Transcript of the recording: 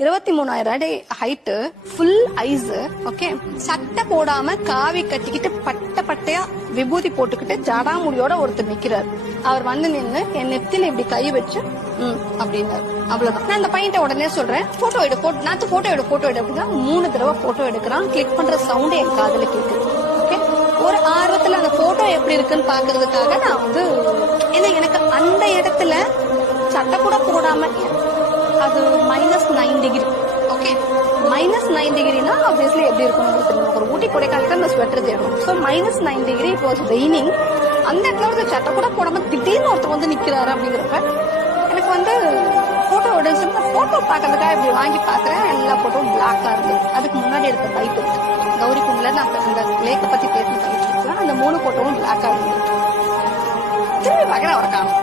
23,000 அடி height, full ice. Okay, சட்டை போடாம காவி கட்டிக்கிட்டு பட்டையா விபூதி போட்டுக்கிட்டு ஜடாமுடியோட ஒருத்தர் நிக்கிறார். அவர் வந்து நின்னு என் நெத்தில இப்படி கை வச்சு அப்படின்னாரு. அவ்வளவுதான். நான் அந்த பையன்ட்ட உடனே சொல்றேன், போட்டோ எடு, போட்டோ எடு அப்படின்னா 3 தடவை போட்டோ எடுக்கிறான். கிளிக் பண்ற சவுண்ட் என் காதுல கேக்குது. ஓகே, ஒரு ஆர்வத்துல அந்த போட்டோ எப்படி இருக்குன்னு பாக்குறதுக்காக நான் வந்து எனக்கு அந்த இடத்துல சட்டை கூட போடாம, அது -9 டிகிரி. ஓகே, -9 டிகிரினா ஆப்வியஸ்லி எப்படி இருக்கும், ஒரு ஊட்டி கொடைக்கானலுக்கு அந்த ஸ்வெட்டர் தேடும். So -9 degree, it was raining. அந்த இடத்துல ஒரு சட்டை கூட போடாம திடீர்னு ஒருத்தர் வந்து நிக்கிறாரு அப்படிங்கிறப்ப எனக்கு வந்து போட்டோ எடுத்து போட்டோ பாக்குறதுக்காக இப்படி வாங்கி பாக்குறேன். எல்லா போட்டோவும் பிளாக்கா இருக்கு. அதுக்கு முன்னாடி எடுத்த பைப் இருக்கு கௌரி குண்டில, நான் அந்த லேக்கை பத்தி பேசி அந்த 3 போட்டோவும் பிளாக்கா இருக்கு. திரும்பி பாக்குறேன், அவரை காணும்.